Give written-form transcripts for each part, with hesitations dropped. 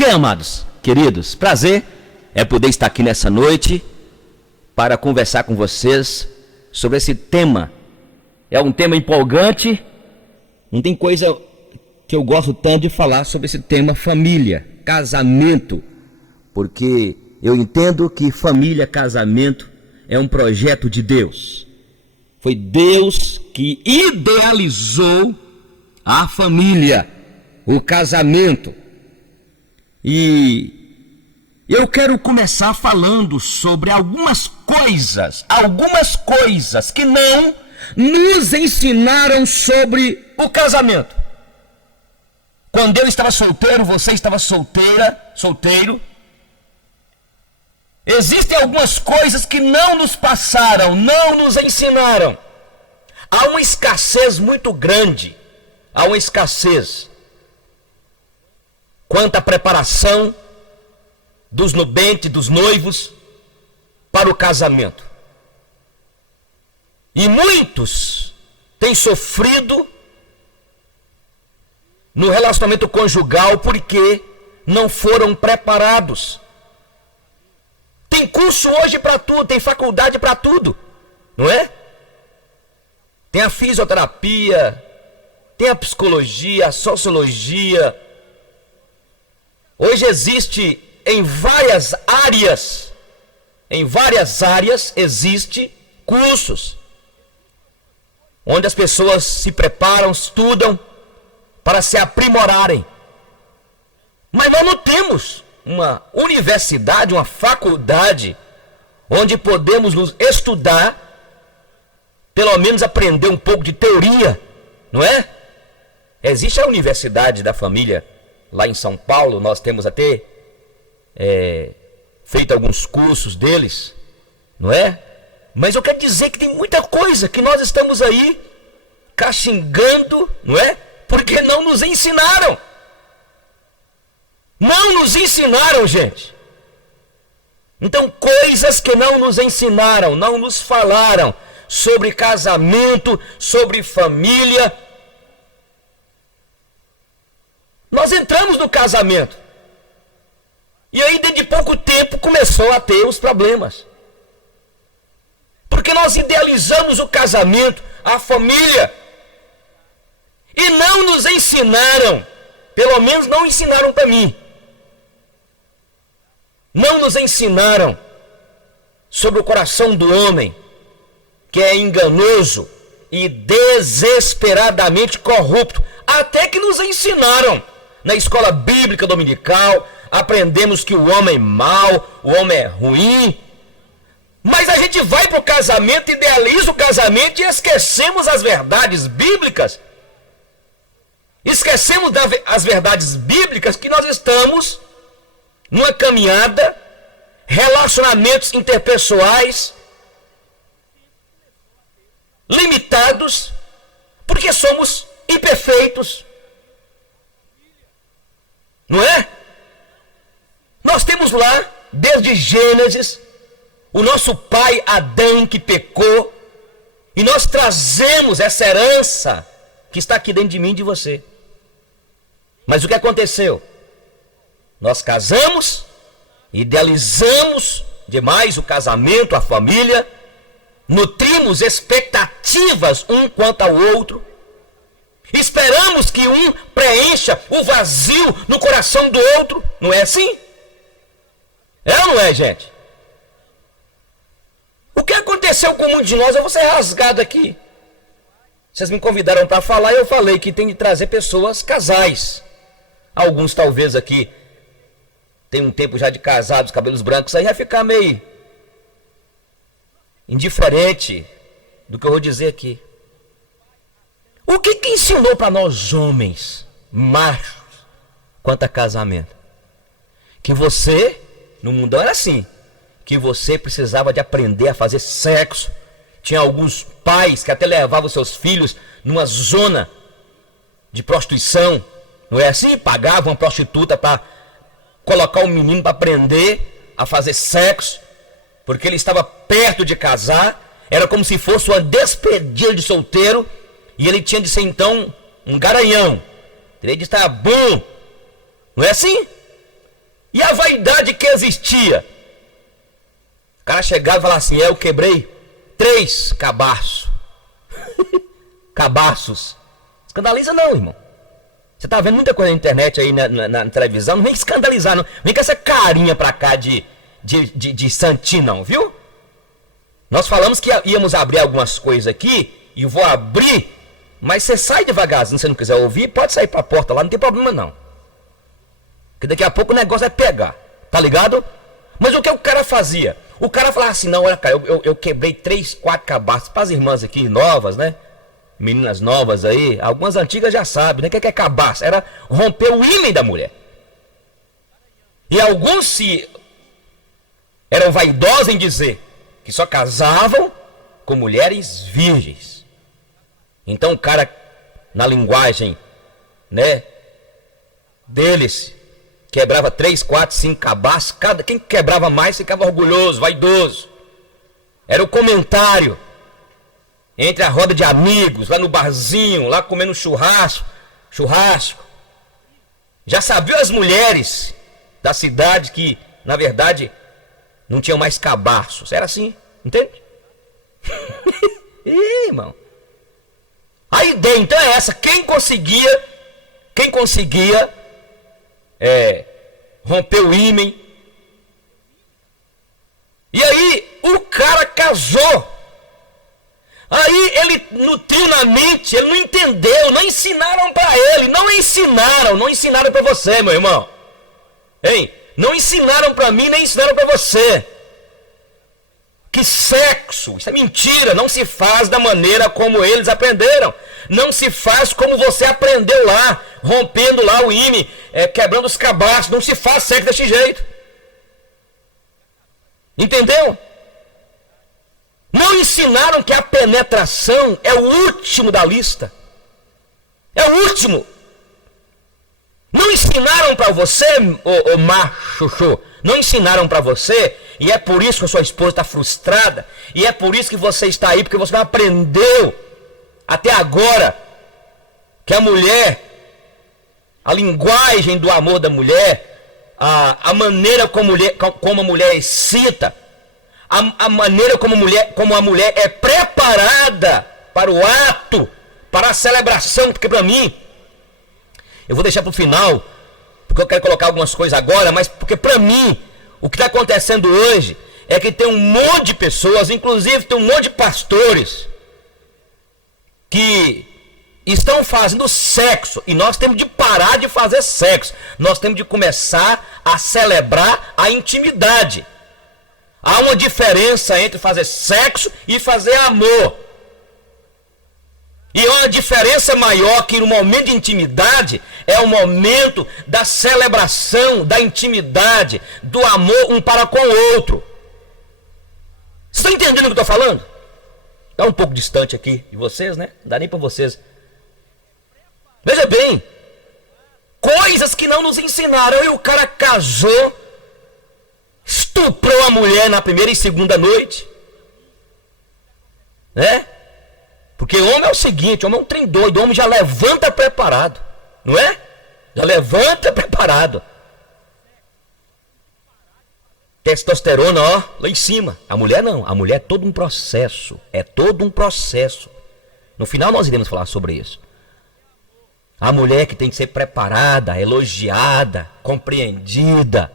Ok, amados, queridos, prazer é poder estar aqui nessa noite para conversar com vocês sobre esse tema. É um tema empolgante, não tem coisa que eu gosto tanto de falar sobre esse tema família, casamento, porque eu entendo que família, casamento é um projeto de Deus. Foi Deus que idealizou a família, o casamento. E eu quero começar falando sobre algumas coisas que não nos ensinaram sobre o casamento. Quando eu estava solteiro, você estava solteiro, existem algumas coisas que não nos passaram, não nos ensinaram. Há uma escassez muito grande, quanto à preparação dos nubentes, dos noivos, para o casamento. E muitos têm sofrido no relacionamento conjugal porque não foram preparados. Tem curso hoje para tudo, tem faculdade para tudo, não é? Tem a fisioterapia, tem a psicologia, a sociologia. Hoje existe em várias áreas existe cursos onde as pessoas se preparam, estudam para se aprimorarem. Mas nós não temos uma universidade, uma faculdade onde podemos nos estudar, pelo menos aprender um pouco de teoria, não é? Existe a Universidade da Família lá em São Paulo, nós temos até feito alguns cursos deles, não é? Mas eu quero dizer que tem muita coisa que nós estamos aí caxingando, não é? Porque não nos ensinaram. Não nos ensinaram, gente. Então, coisas que não nos ensinaram, não nos falaram sobre casamento, sobre família. Nós entramos no casamento. E aí, dentro de pouco tempo, começou a ter os problemas. Porque nós idealizamos o casamento, a família. E não nos ensinaram, pelo menos não ensinaram para mim. Não nos ensinaram sobre o coração do homem, que é enganoso e desesperadamente corrupto. Até que nos ensinaram na escola bíblica dominical, aprendemos que o homem é mau, o homem é ruim. Mas a gente vai para o casamento, idealiza o casamento e esquecemos as verdades bíblicas. Esquecemos as verdades bíblicas que nós estamos numa caminhada, relacionamentos interpessoais limitados, porque somos imperfeitos, não é? Nós temos lá, desde Gênesis, o nosso pai Adão que pecou, e nós trazemos essa herança que está aqui dentro de mim e de você. Mas o que aconteceu? Nós casamos, idealizamos demais o casamento, a família, nutrimos expectativas um quanto ao outro, esperamos que um preencha o vazio no coração do outro, não é assim? É ou não é, gente? O que aconteceu com muitos de nós? Eu vou ser rasgado aqui. Vocês me convidaram para falar e eu falei que tem de trazer pessoas, casais. Alguns talvez aqui tem um tempo já de casados, cabelos brancos, aí vai ficar meio indiferente do que eu vou dizer aqui. O que ensinou para nós homens, machos, quanto a casamento? Que você, no mundão era assim, que você precisava de aprender a fazer sexo. Tinha alguns pais que até levavam seus filhos numa zona de prostituição, não é assim? Pagavam uma prostituta para colocar o menino para aprender a fazer sexo, porque ele estava perto de casar, era como se fosse uma despedida de solteiro, e ele tinha de ser então um garanhão, teria de estar bom, não é assim? E a vaidade que existia? O cara chegava e falava assim: eu quebrei 3 cabaços. Cabaços. Escandaliza não, irmão. Você tá vendo muita coisa na internet aí, na televisão. Não vem escandalizar, não. Vem com essa carinha pra cá de santinho, não, viu? Nós falamos que íamos abrir algumas coisas aqui. E vou abrir. Mas você sai devagarzinho. Se você não quiser ouvir, pode sair pra porta lá. Não tem problema, não. Porque daqui a pouco o negócio vai pegar. Tá ligado? Mas o que o cara fazia? O cara falava assim: não, olha, cara, eu quebrei 3, 4 cabaços. Para as irmãs aqui novas, né? Meninas novas aí, algumas antigas já sabem, né? O que é cabaço? Era romper o ímen da mulher. E alguns se eram vaidosos em dizer que só casavam com mulheres virgens. Então o cara, na linguagem, né, deles, quebrava 3, 4, 5 cabaços. Quem quebrava mais ficava orgulhoso, vaidoso. Era o comentário entre a roda de amigos, lá no barzinho, lá comendo churrasco. Já sabiam as mulheres da cidade que, na verdade, não tinham mais cabaços. Era assim, entende? Ih, irmão. A ideia então é essa: quem conseguia romper o ímen. E aí o cara casou. Aí ele nutriu na mente, ele não entendeu, não ensinaram para ele, não ensinaram para você, meu irmão. Hein? Não ensinaram para mim, nem ensinaram para você. Que sexo, isso é mentira, não se faz da maneira como eles aprenderam. Não se faz como você aprendeu lá, rompendo lá o ímen, quebrando os cabaços. Não se faz sexo desse jeito. Entendeu? Não ensinaram que a penetração é o último da lista. É o último. Não ensinaram para você, ô macho, não ensinaram para você, e é por isso que a sua esposa está frustrada, e é por isso que você está aí, porque você não aprendeu até agora que a mulher, a linguagem do amor da mulher, a maneira como a mulher excita, a maneira como a mulher é preparada para o ato, para a celebração. Porque para mim, eu vou deixar para o final, porque eu quero colocar algumas coisas agora, mas porque para mim, o que está acontecendo hoje é que tem um monte de pessoas, inclusive tem um monte de pastores, que estão fazendo sexo, e nós temos de parar de fazer sexo. Nós temos de começar a celebrar a intimidade. Há uma diferença entre fazer sexo e fazer amor. E uma diferença maior, que no momento de intimidade é o momento da celebração, da intimidade, do amor um para com o outro. Vocês estão entendendo o que eu estou falando? Está um pouco distante aqui de vocês, né? Não dá nem para vocês. Veja bem, coisas que não nos ensinaram. E o cara casou, estuprou a mulher na primeira e segunda noite, né? Porque homem é o seguinte: homem é um trem doido, o homem já levanta preparado, não é? Já levanta preparado. Testosterona, ó, lá em cima. A mulher não, a mulher é todo um processo, No final nós iremos falar sobre isso. A mulher que tem que ser preparada, elogiada, compreendida.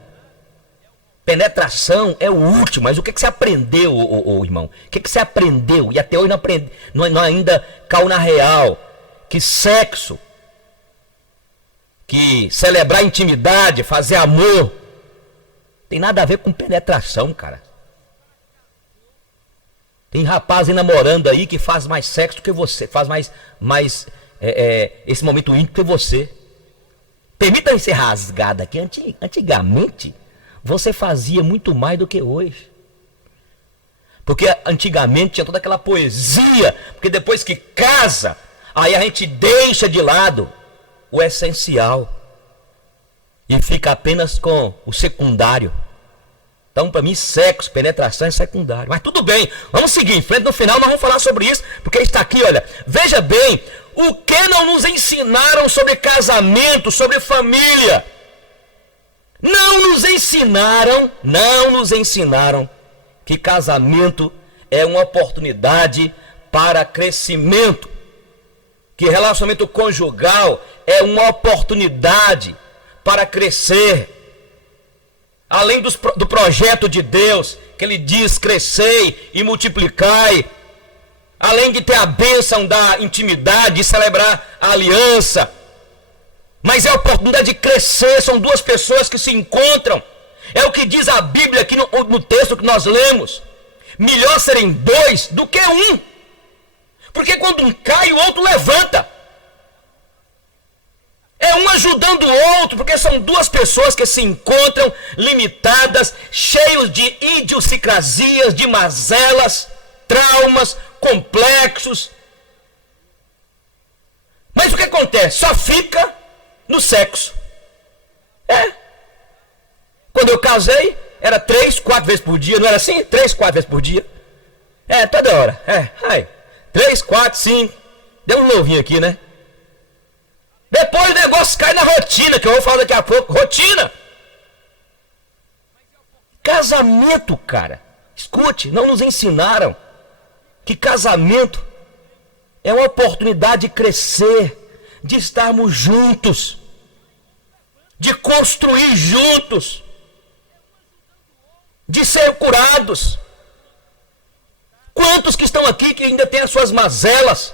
Penetração é o último. Mas o que você aprendeu, irmão? O que você aprendeu? E até hoje não aprende, não ainda caiu na real. Que sexo, que celebrar intimidade, fazer amor, tem nada a ver com penetração, cara. Tem rapaz aí namorando aí que faz mais sexo do que você, faz mais esse momento íntimo que você. Permita-me ser rasgada aqui. Antigamente você fazia muito mais do que hoje. Porque antigamente tinha toda aquela poesia. Porque depois que casa, aí a gente deixa de lado o essencial. E fica apenas com o secundário. Então, para mim, sexo, penetração é secundário. Mas tudo bem, vamos seguir em frente. No final nós vamos falar sobre isso. Porque está aqui, olha. Veja bem, o que não nos ensinaram sobre casamento, sobre família. Não nos ensinaram que casamento é uma oportunidade para crescimento, que relacionamento conjugal é uma oportunidade para crescer. Além do projeto de Deus, que ele diz: crescei e multiplicai. Além de ter a bênção da intimidade, de celebrar a aliança. Mas é a oportunidade de crescer, são duas pessoas que se encontram. É o que diz a Bíblia aqui no texto que nós lemos. Melhor serem dois do que um. Porque quando um cai, o outro levanta. É um ajudando o outro, porque são duas pessoas que se encontram limitadas, cheios de idiosincrasias, de mazelas, traumas, complexos. Mas o que acontece? Só fica no sexo. Quando eu casei, era 3, 4 vezes por dia, não era assim? 3, 4 vezes por dia. Toda hora. 3, 4, 5. Deu um novinho aqui, né? Depois o negócio cai na rotina, que eu vou falar daqui a pouco. Rotina. Casamento, cara. Escute, não nos ensinaram que casamento é uma oportunidade de crescer, de estarmos juntos, de construir juntos, de ser curados. Quantos que estão aqui que ainda têm as suas mazelas,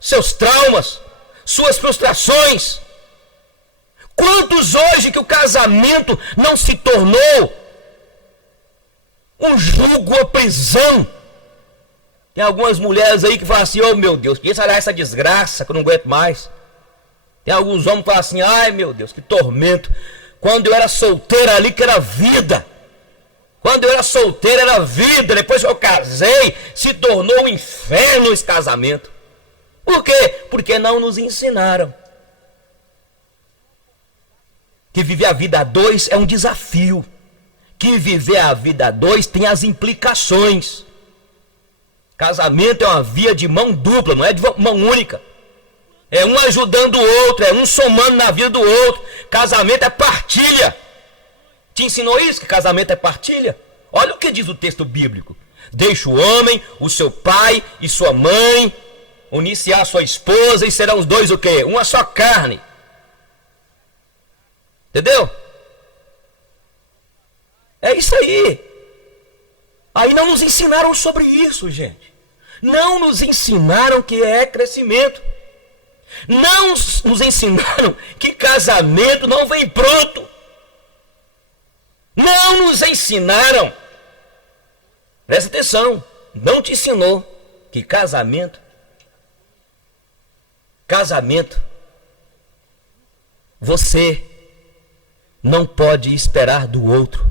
seus traumas, suas frustrações? Quantos hoje que o casamento não se tornou um jugo ou prisão? Tem algumas mulheres aí que falam assim: oh meu Deus, que será essa desgraça que eu não aguento mais. Tem alguns homens que falam assim: ai meu Deus, que tormento. Quando eu era solteira ali que era vida. Quando eu era solteira era vida. Depois que eu casei, se tornou um inferno esse casamento. Por quê? Porque não nos ensinaram que viver a vida a dois é um desafio. Que viver a vida a dois tem as implicações. Casamento é uma via de mão dupla, não é de mão única. É um ajudando o outro, é um somando na vida do outro. Casamento é partilha. Te ensinou isso, que casamento é partilha? Olha o que diz o texto bíblico. Deixa o homem, o seu pai e sua mãe, unir-se à sua esposa, e serão os dois o quê? Uma só carne. Entendeu? É isso aí. Aí não nos ensinaram sobre isso, gente. Não nos ensinaram que é crescimento. Não nos ensinaram que casamento não vem pronto. Não nos ensinaram. Presta atenção. Não te ensinou que casamento, você não pode esperar do outro.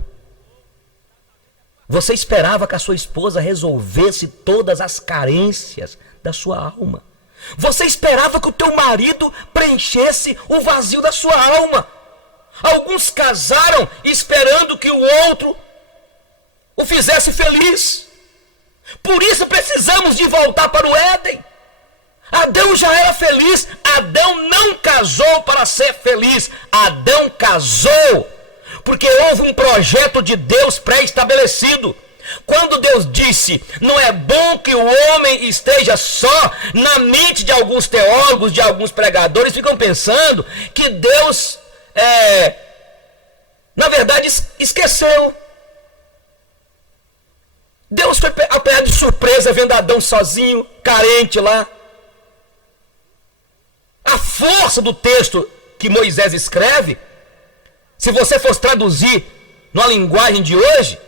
Você esperava que a sua esposa resolvesse todas as carências da sua alma. Você esperava que o teu marido preenchesse o vazio da sua alma. Alguns casaram esperando que o outro o fizesse feliz. Por isso precisamos de voltar para o Éden. Adão já era feliz. Adão não casou para ser feliz. Adão casou porque houve um projeto de Deus pré-estabelecido. Quando Deus disse: não é bom que o homem esteja só, na mente de alguns teólogos, de alguns pregadores, ficam pensando que Deus, na verdade, esqueceu. Deus foi apanhado de surpresa vendo Adão sozinho, carente lá. A força do texto que Moisés escreve, se você fosse traduzir numa linguagem de hoje,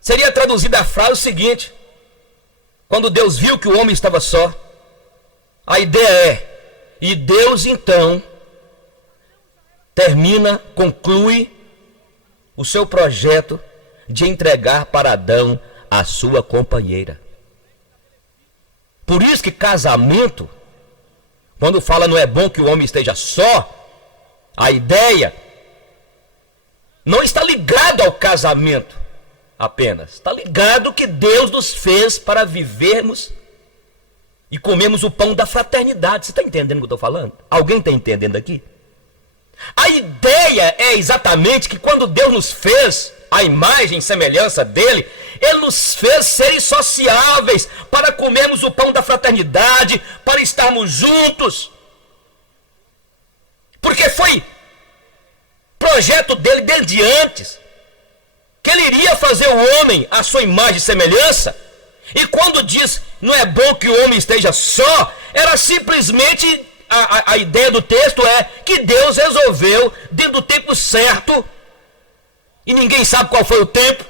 seria traduzida a frase o seguinte: quando Deus viu que o homem estava só, a ideia é, e Deus então conclui o seu projeto de entregar para Adão a sua companheira. Por isso que casamento, quando fala não é bom que o homem esteja só, a ideia não está ligada ao casamento apenas. Está ligado que Deus nos fez para vivermos e comermos o pão da fraternidade. Você está entendendo o que eu estou falando? Alguém está entendendo aqui? A ideia é exatamente que quando Deus nos fez a imagem e semelhança dele, ele nos fez seres sociáveis para comermos o pão da fraternidade, para estarmos juntos. Porque foi projeto dele desde antes, que ele iria fazer o homem à sua imagem e semelhança. E quando diz, não é bom que o homem esteja só, era simplesmente, a ideia do texto é que Deus resolveu, dentro do tempo certo, e ninguém sabe qual foi o tempo,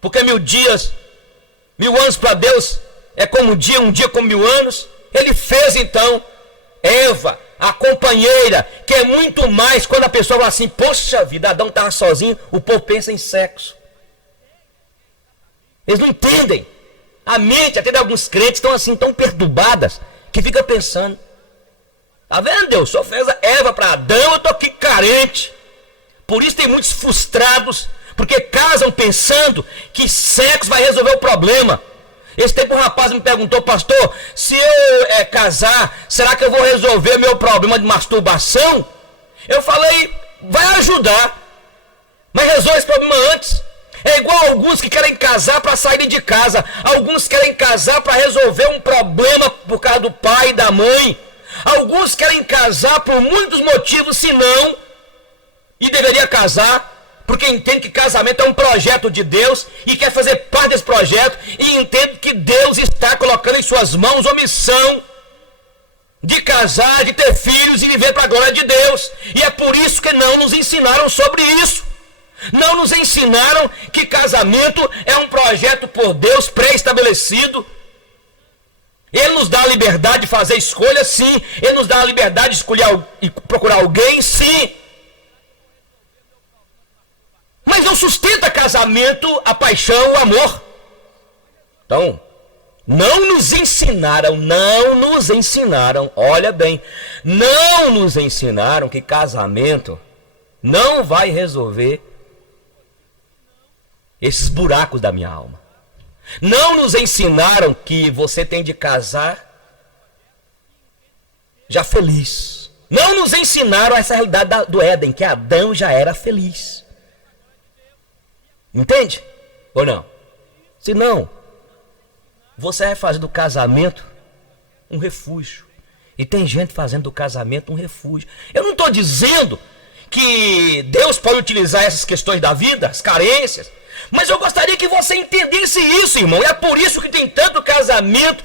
porque 1000 anos para Deus é como um dia como 1000 anos. Ele fez então Eva, a companheira, que é muito mais. Quando a pessoa fala assim, poxa vida, Adão estava sozinho, o povo pensa em sexo. Eles não entendem. A mente até de alguns crentes estão assim, tão perturbadas, que fica pensando, tá vendo, Deus, só fez a Eva para Adão, eu estou aqui carente. Por isso tem muitos frustrados, porque casam pensando que sexo vai resolver o problema. Esse tempo um rapaz me perguntou, pastor, se eu casar, será que eu vou resolver meu problema de masturbação? Eu falei, vai ajudar, mas resolve esse problema antes. É igual alguns que querem casar para saírem de casa. Alguns querem casar para resolver um problema por causa do pai e da mãe. Alguns querem casar por muitos motivos, se não, e deveria casar, porque entende que casamento é um projeto de Deus e quer fazer parte desse projeto, e entende que Deus está colocando em suas mãos a missão de casar, de ter filhos e viver para a glória de Deus. E é por isso que não nos ensinaram sobre isso. Não nos ensinaram que casamento é um projeto por Deus pré-estabelecido. Ele nos dá a liberdade de fazer escolha, sim. Ele nos dá a liberdade de escolher e procurar alguém, sim. Mas não sustenta casamento a paixão, o amor. Então, não nos ensinaram, olha bem, não nos ensinaram que casamento não vai resolver esses buracos da minha alma. Não nos ensinaram que você tem de casar já feliz. Não nos ensinaram essa realidade do Éden, que Adão já era feliz. Entende? Ou não? Se não, você vai fazer do casamento um refúgio. E tem gente fazendo do casamento um refúgio. Eu não estou dizendo que Deus pode utilizar essas questões da vida, as carências, mas eu gostaria que você entendesse isso, irmão. É por isso que tem tanto casamento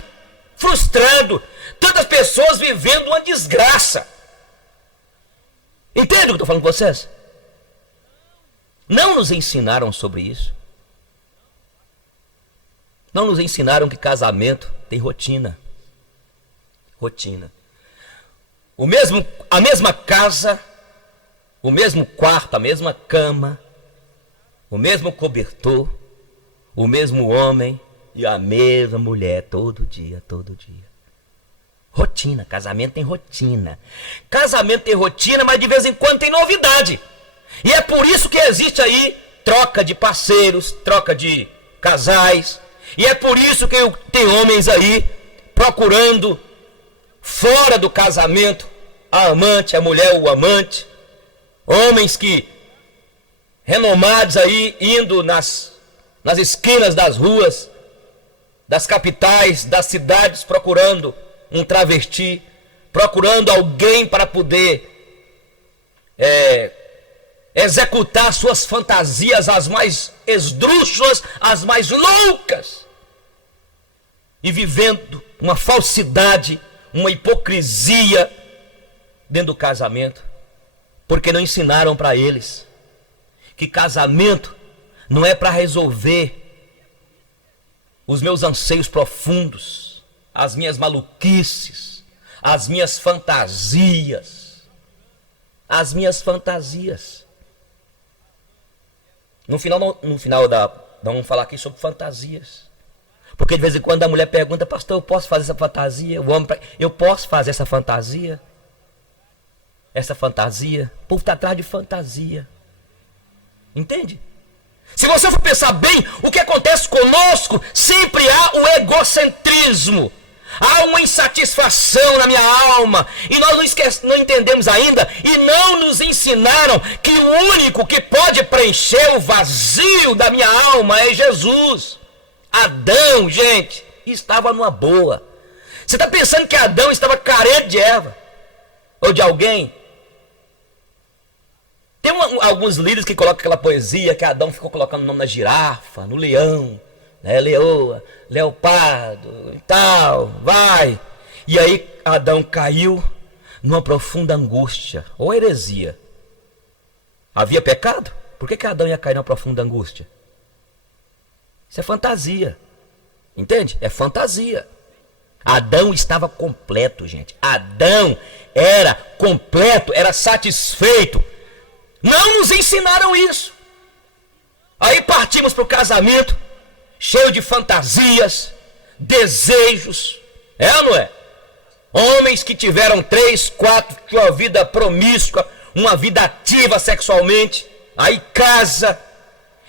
frustrado, tantas pessoas vivendo uma desgraça. Entende o que eu estou falando com vocês? Não nos ensinaram sobre isso. Não nos ensinaram que casamento tem rotina. Rotina. A mesma casa, o mesmo quarto, a mesma cama, o mesmo cobertor, o mesmo homem e a mesma mulher todo dia, todo dia. Rotina, casamento tem rotina. Casamento tem rotina, mas de vez em quando tem novidade. E é por isso que existe aí troca de parceiros, troca de casais. E é por isso que tem homens aí procurando fora do casamento a amante, a mulher, o amante. Homens que renomados aí, indo nas esquinas das ruas, das capitais, das cidades, procurando um travesti, procurando alguém para poder executar suas fantasias, as mais esdrúxulas, as mais loucas, e vivendo uma falsidade, uma hipocrisia dentro do casamento, porque não ensinaram para eles que casamento não é para resolver os meus anseios profundos, as minhas maluquices, as minhas fantasias. As minhas fantasias. No final vamos falar aqui sobre fantasias. Porque de vez em quando a mulher pergunta, pastor, eu posso fazer essa fantasia? O homem, eu posso fazer essa fantasia? Essa fantasia? O povo está atrás de fantasia. Entende? Se você for pensar bem, o que acontece conosco, sempre há o egocentrismo. Há uma insatisfação na minha alma. E nós não entendemos ainda. E não nos ensinaram que o único que pode preencher o vazio da minha alma é Jesus. Adão, gente, estava numa boa. Você está pensando que Adão estava carente de Eva? Ou de alguém? Tem alguns líderes que colocam aquela poesia que Adão ficou colocando o nome na girafa, no leão, né? Leoa, leopardo e tal, vai. E aí Adão caiu numa profunda angústia, ou heresia. Havia pecado? Por que Adão ia cair numa profunda angústia? Isso é fantasia, entende? É fantasia. Adão estava completo, gente. Adão era completo, era satisfeito. Não nos ensinaram isso. Aí partimos para o casamento, cheio de fantasias, desejos, é ou não é? Homens que tiveram 3, 4, uma vida promíscua, uma vida ativa sexualmente, aí casa,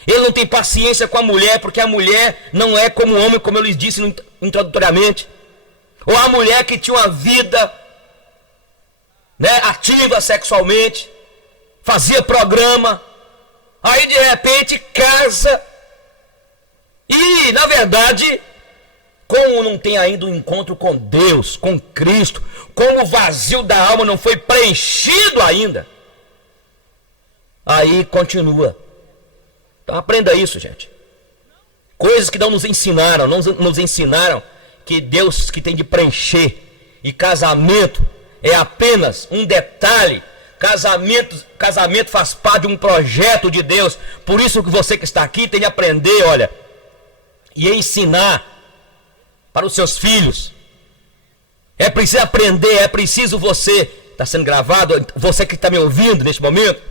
ele não tem paciência com a mulher, porque a mulher não é como o homem, como eu lhes disse introdutoriamente, ou a mulher que tinha uma vida, né, ativa sexualmente, fazia programa, aí de repente casa, e na verdade, como não tem ainda um encontro com Deus, com Cristo, como o vazio da alma não foi preenchido ainda, aí continua. Então aprenda isso, gente. Coisas que não nos ensinaram, não nos ensinaram que Deus que tem de preencher, e casamento é apenas um detalhe. Casamento faz parte de um projeto de Deus. Por isso que você que está aqui tem de aprender, olha, e ensinar para os seus filhos. É preciso aprender, é preciso você, está sendo gravado, você que está me ouvindo neste momento,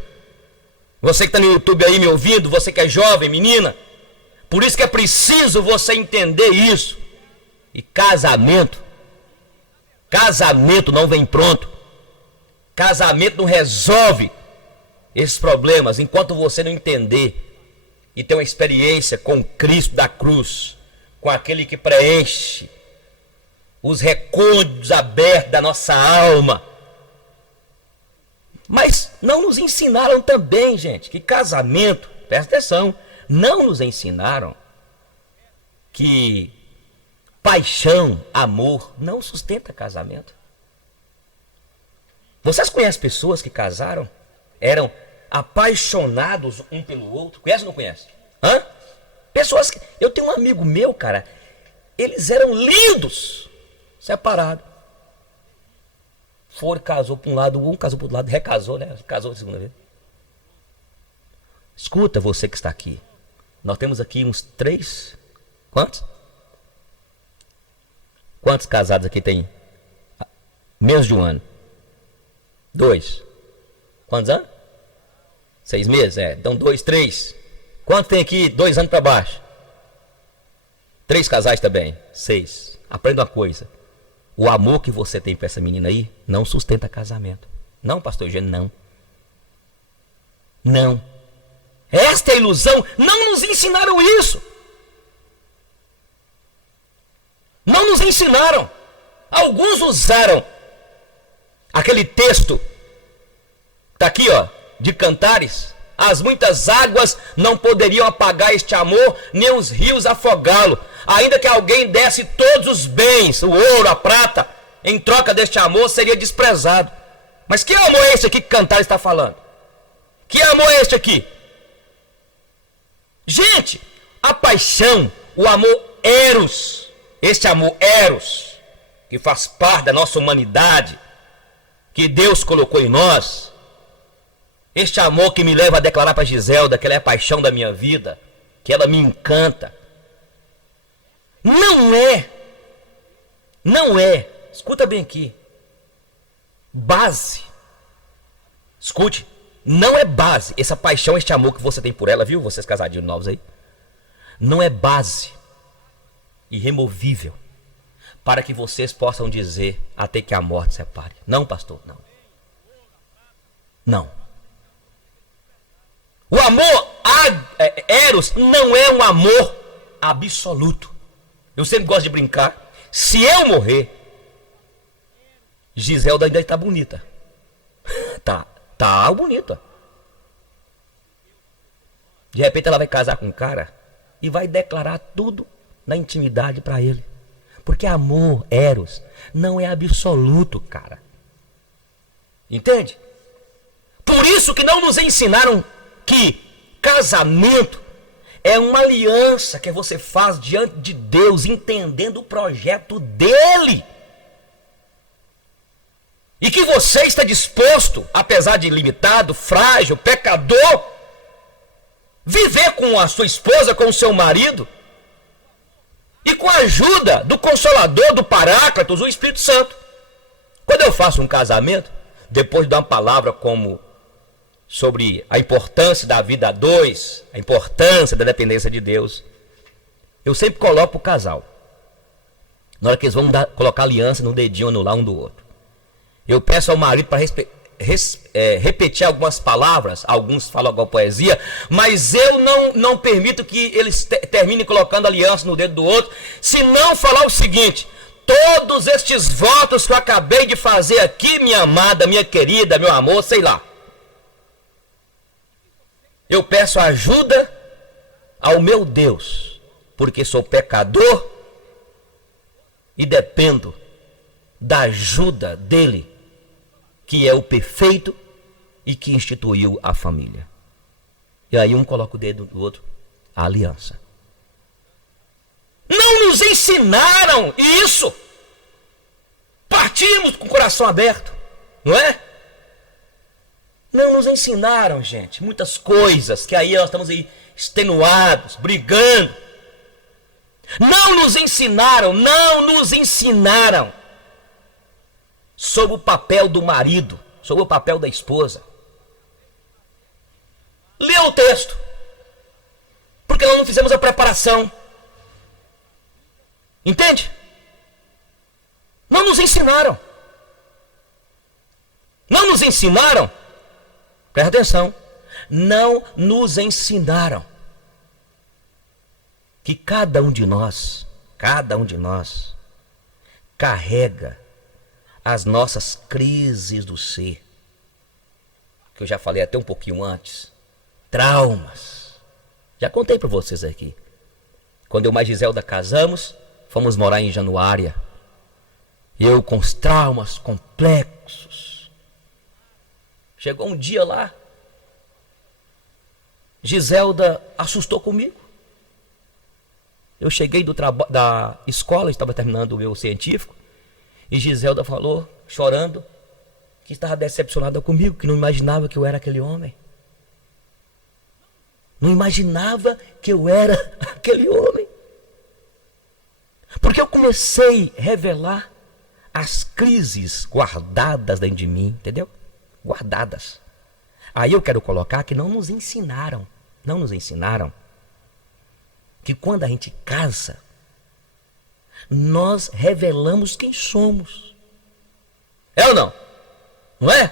você que está no YouTube aí me ouvindo, você que é jovem, menina, por isso que é preciso você entender isso. E casamento não vem pronto. Casamento não resolve esses problemas enquanto você não entender e ter uma experiência com Cristo da cruz, com aquele que preenche os recônditos abertos da nossa alma. Mas não nos ensinaram também, gente, que casamento, presta atenção, não nos ensinaram que paixão, amor, não sustenta casamento. Vocês conhecem pessoas que casaram, eram apaixonados um pelo outro? Conhece ou não conhece? Hã? Pessoas que... Eu tenho um amigo meu, cara, eles eram lindos, separados. Casou para um lado, um casou para o outro lado, recasou, né? Casou a segunda vez. Escuta, você que está aqui. Nós temos aqui uns 3... Quantos? Quantos casados aqui tem menos de um ano? 2. Quantos anos? 6 meses? Então 2, 3. Quantos tem aqui 2 anos para baixo? 3 casais também? 6. Aprenda uma coisa. O amor que você tem para essa menina aí não sustenta casamento. Não, pastor Eugênio, não. Não. Esta é a ilusão. Não nos ensinaram isso. Não nos ensinaram. Alguns usaram aquele texto, está aqui, ó, de Cantares. As muitas águas não poderiam apagar este amor, nem os rios afogá-lo. Ainda que alguém desse todos os bens, o ouro, a prata, em troca deste amor, seria desprezado. Mas que amor é esse aqui que Cantares está falando? Que amor é este aqui? Gente, a paixão, o amor eros, este amor eros, que faz parte da nossa humanidade, que Deus colocou em nós, este amor que me leva a declarar para Giselda que ela é a paixão da minha vida, que ela me encanta, não é, escuta bem aqui, base, escute, não é base, essa paixão, este amor que você tem por ela, viu, vocês casadinhos novos aí, não é base irremovível para que vocês possam dizer até que a morte separe. Não, pastor, não. Não. O amor eros não é um amor absoluto. Eu sempre gosto de brincar. Se eu morrer, Giselda ainda está bonita. Tá bonita. De repente ela vai casar com um cara e vai declarar tudo na intimidade para ele. Porque amor, eros, não é absoluto, cara. Entende? Por isso que não nos ensinaram que casamento é uma aliança que você faz diante de Deus, entendendo o projeto dele. E que você está disposto, apesar de limitado, frágil, pecador, viver com a sua esposa, com o seu marido, e com a ajuda do Consolador, do Paráclitos, do Espírito Santo. Quando eu faço um casamento, depois de dar uma palavra como sobre a importância da vida a dois, a importância da dependência de Deus, eu sempre coloco o casal. Na hora que eles vão colocar aliança no dedinho anular um do outro, eu peço ao marido para repetir algumas palavras, alguns falam alguma poesia, mas eu não permito que eles terminem colocando aliança no dedo do outro, se não falar o seguinte: todos estes votos que eu acabei de fazer aqui, minha amada, minha querida, meu amor, sei lá, eu peço ajuda ao meu Deus, porque sou pecador e dependo da ajuda dele, que é o perfeito e que instituiu a família. E aí um coloca o dedo do outro, a aliança. Não nos ensinaram isso. Partimos com o coração aberto, não é? Não nos ensinaram, gente, muitas coisas que aí nós estamos aí extenuados, brigando. Não nos ensinaram sobre o papel do marido, sobre o papel da esposa. Lê o texto, porque nós não fizemos a preparação. Entende? Não nos ensinaram. Não nos ensinaram. Presta atenção. Não nos ensinaram que cada um de nós carrega as nossas crises do ser, que eu já falei até um pouquinho antes, traumas. Já contei para vocês aqui. Quando eu e a Giselda casamos, fomos morar em Januária. Eu com os traumas complexos. Chegou um dia lá, Giselda assustou comigo. Eu cheguei da escola, estava terminando o meu científico, e Giselda falou, chorando, que estava decepcionada comigo, que não imaginava que eu era aquele homem. Não imaginava que eu era aquele homem. Porque eu comecei a revelar as crises guardadas dentro de mim, entendeu? Guardadas. Aí eu quero colocar que não nos ensinaram que quando a gente casa, nós revelamos quem somos. É ou não? Não é?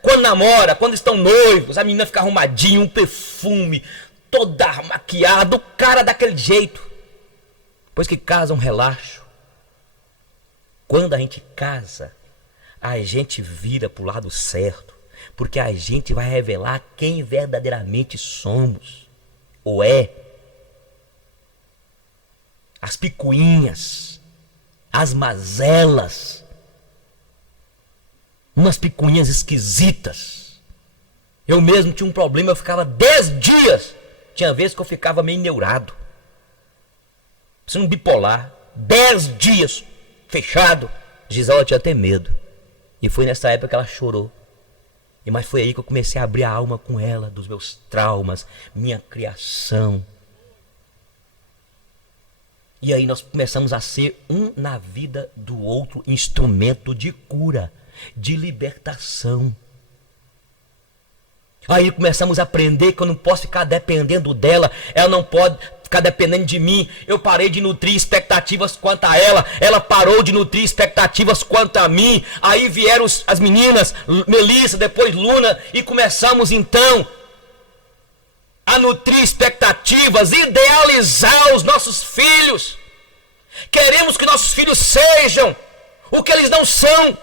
Quando namora, quando estão noivos, a menina fica arrumadinha, um perfume, toda maquiada, o cara daquele jeito. Depois que casa, um relaxo. Quando a gente casa, a gente vira para o lado certo, porque a gente vai revelar quem verdadeiramente somos, ou é. As picuinhas, as mazelas, umas picuinhas esquisitas. Eu mesmo tinha um problema, eu ficava 10 dias, tinha vezes que eu ficava meio neurado, sendo bipolar, 10 dias fechado. Giselda tinha até medo, e foi nessa época que ela chorou. Mas foi aí que eu comecei a abrir a alma com ela, dos meus traumas, minha criação. E aí nós começamos a ser um na vida do outro, instrumento de cura, de libertação. Aí começamos a aprender que eu não posso ficar dependendo dela, ela não pode ficar dependendo de mim. Eu parei de nutrir expectativas quanto a ela, ela parou de nutrir expectativas quanto a mim. Aí vieram as meninas, Melissa, depois Luna, e começamos então a nutrir expectativas, idealizar os nossos filhos. Queremos que nossos filhos sejam o que eles não são.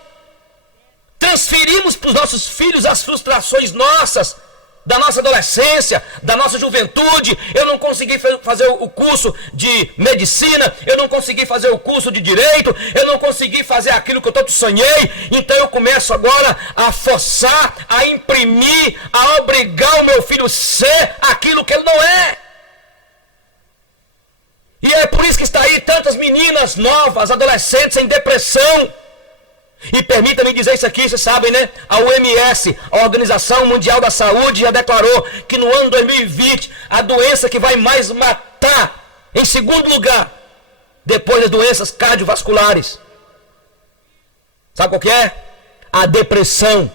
Transferimos para os nossos filhos as frustrações nossas, da nossa adolescência, da nossa juventude. Eu não consegui fazer o curso de medicina, eu não consegui fazer o curso de direito, eu não consegui fazer aquilo que eu tanto sonhei, então eu começo agora a forçar, a imprimir, a obrigar o meu filho a ser aquilo que ele não é. E é por isso que está aí tantas meninas novas, adolescentes em depressão. E permita-me dizer isso aqui, vocês sabem, né? A OMS, a Organização Mundial da Saúde, já declarou que no ano 2020, a doença que vai mais matar, em segundo lugar, depois das doenças cardiovasculares, sabe qual que é? A depressão.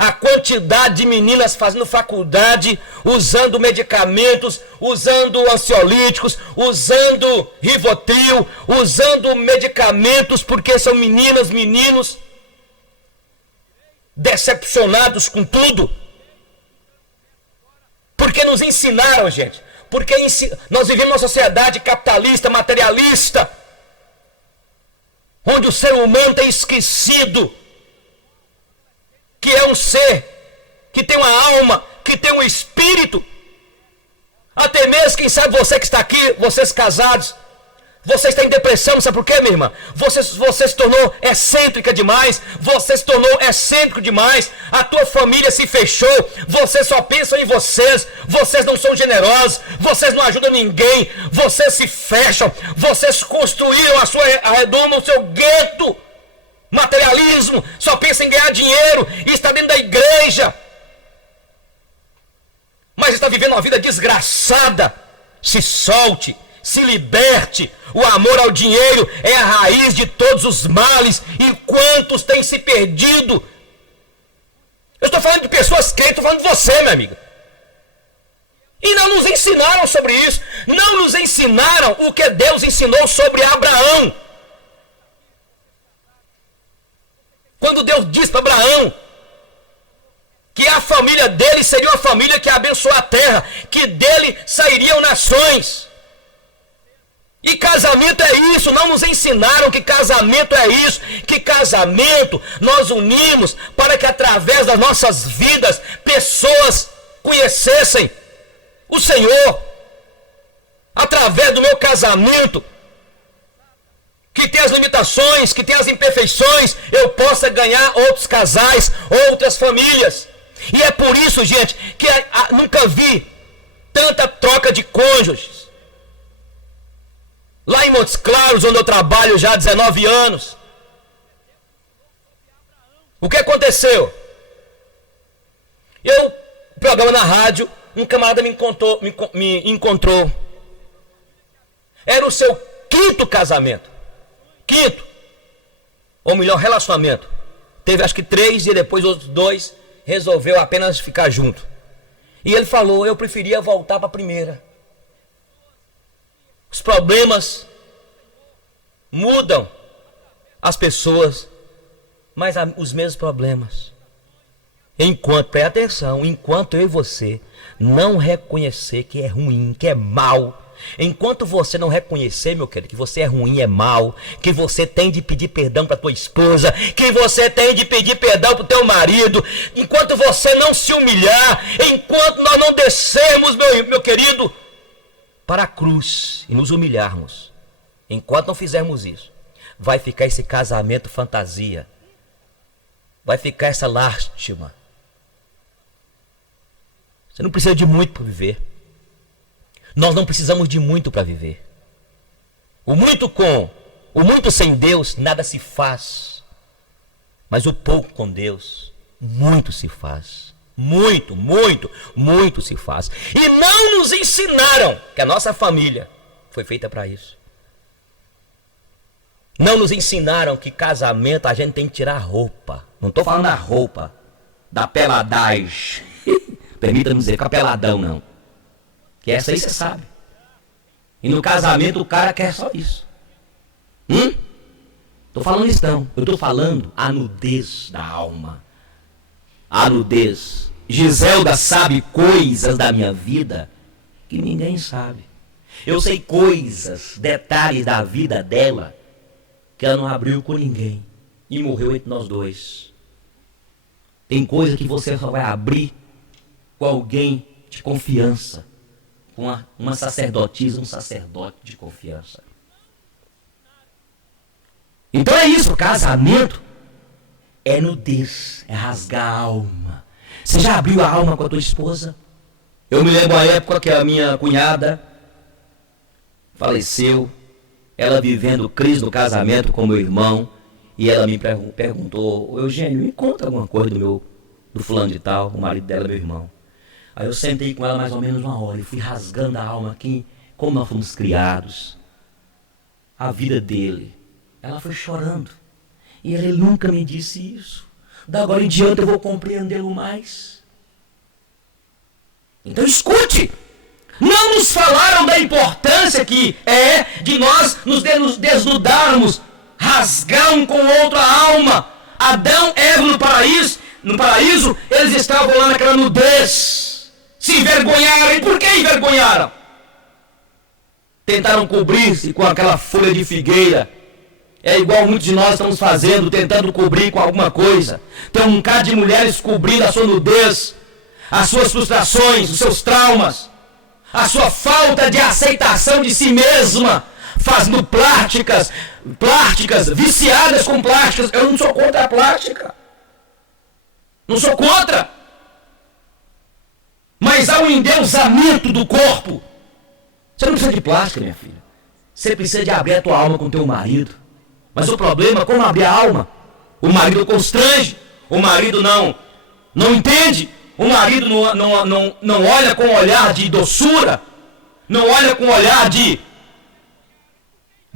A quantidade de meninas fazendo faculdade, usando medicamentos, usando ansiolíticos, usando Rivotril, usando medicamentos, porque são meninas, meninos, decepcionados com tudo. Porque nos ensinaram, gente. Porque nós vivemos uma sociedade capitalista, materialista, onde o ser humano tem esquecido que é um ser, que tem uma alma, que tem um espírito. Até mesmo, quem sabe você que está aqui, vocês casados, você está em depressão, sabe por quê, minha irmã? Você se tornou excêntrica demais, você se tornou excêntrico demais, a tua família se fechou, vocês só pensam em vocês não são generosos, vocês não ajudam ninguém, vocês se fecham, vocês construíram a redoma, o seu gueto. Materialismo, só pensa em ganhar dinheiro e está dentro da igreja, mas está vivendo uma vida desgraçada. Se solte, se liberte. O amor ao dinheiro é a raiz de todos os males. E quantos têm se perdido? Eu estou falando de pessoas crentes, estou falando de você, minha amiga. E não nos ensinaram sobre isso. Não nos ensinaram o que Deus ensinou sobre Abraão. Quando Deus disse para Abraão que a família dele seria uma família que abençoou a terra, que dele sairiam nações. E casamento é isso, não nos ensinaram que casamento é isso, que casamento nós unimos para que através das nossas vidas pessoas conhecessem o Senhor. Através do meu casamento, que tem as limitações, que tem as imperfeições, eu possa ganhar outros casais, outras famílias. E é por isso, gente, que nunca vi tanta troca de cônjuges. Lá em Montes Claros, onde eu trabalho já há 19 anos, o que aconteceu? Programa na rádio, um camarada me encontrou. Era o seu quinto casamento. Quinto, ou melhor, relacionamento. Teve acho que 3 e depois outros 2 resolveu apenas ficar junto. E ele falou, eu preferia voltar para a primeira. Os problemas mudam as pessoas, mas os mesmos problemas. Preste atenção, enquanto eu e você não reconhecer que é ruim, que é mal, enquanto você não reconhecer, meu querido, que você é ruim, é mal, que você tem de pedir perdão para tua esposa, que você tem de pedir perdão para o teu marido, enquanto você não se humilhar, enquanto nós não descermos, meu querido, para a cruz e nos humilharmos, enquanto não fizermos isso, vai ficar esse casamento fantasia, vai ficar essa lástima. Você não precisa de muito para viver. Nós não precisamos de muito para viver. O muito sem Deus, nada se faz. Mas o pouco com Deus, muito se faz. Muito, muito, muito se faz. E não nos ensinaram que a nossa família foi feita para isso. Não nos ensinaram que casamento a gente tem que tirar a roupa. Não estou falando da roupa, da peladagem. Permita-me dizer, capeladão não. Que essa aí você sabe. E no casamento o cara quer só isso. Tô falando isso não. Eu tô falando a nudez da alma. A nudez. Giselda sabe coisas da minha vida que ninguém sabe. Eu sei coisas, detalhes da vida dela, que ela não abriu com ninguém e morreu entre nós dois. Tem coisa que você só vai abrir com alguém de confiança, com uma sacerdotisa, um sacerdote de confiança. Então é isso, casamento é nudez, é rasgar a alma. Você já abriu a alma com a tua esposa? Eu me lembro a época que a minha cunhada faleceu, ela vivendo crise do casamento com meu irmão, e ela me perguntou: Eugênio, me conta alguma coisa do fulano de tal, o marido dela, meu irmão. Aí eu sentei com ela mais ou menos 1 hora e fui rasgando a alma aqui, como nós fomos criados, a vida dele. Ela foi chorando, e ele nunca me disse isso. Da agora em diante eu vou compreendê-lo mais. Então escute! Não nos falaram da importância que é de nós nos desnudarmos, rasgar um com o outro a alma. Adão e Eva no paraíso, eles estavam lá naquela nudez. Se envergonharam. E por que envergonharam? Tentaram cobrir-se com aquela folha de figueira. É igual muitos de nós estamos fazendo, tentando cobrir com alguma coisa. Tem um bocado de mulheres cobrindo a sua nudez, as suas frustrações, os seus traumas, a sua falta de aceitação de si mesma, fazendo plásticas, viciadas com plásticas. Eu não sou contra a plástica. Não sou contra. Mas há um endeusamento do corpo. Você não precisa de plástica, minha filha. Você precisa de abrir a tua alma com o teu marido. Mas o problema é como abrir a alma. O marido constrange. O marido não entende. O marido não olha com olhar de doçura. Não olha com olhar de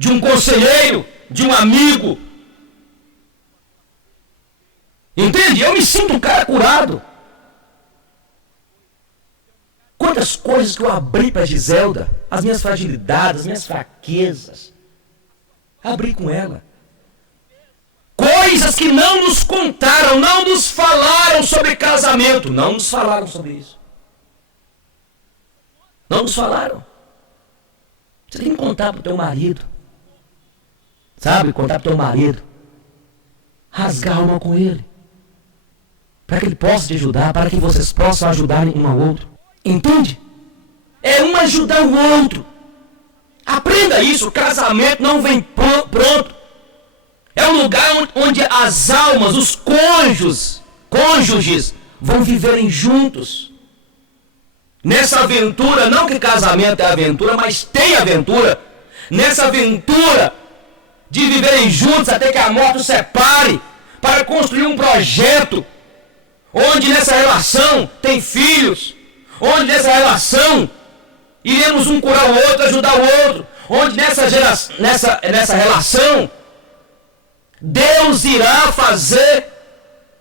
um conselheiro, de um amigo. Entende? Eu me sinto um cara curado. Quantas coisas que eu abri para Giselda, as minhas fragilidades, as minhas fraquezas, abri com ela. Coisas que não nos contaram, não nos falaram sobre casamento, não nos falaram sobre isso. Não nos falaram. Você tem que contar para o teu marido. Sabe, contar para o teu marido. Rasgar a alma com ele. Para que ele possa te ajudar, para que vocês possam ajudar um ao outro. Entende? É um ajudar o outro. Aprenda isso, o casamento não vem pronto. É um lugar onde as almas, os cônjuges vão viverem juntos. Nessa aventura, não que casamento é aventura, mas tem aventura. Nessa aventura de viverem juntos até que a morte os separe, para construir um projeto, onde nessa relação tem filhos, onde nessa relação iremos um curar o outro, ajudar o outro, onde nessa relação Deus irá fazer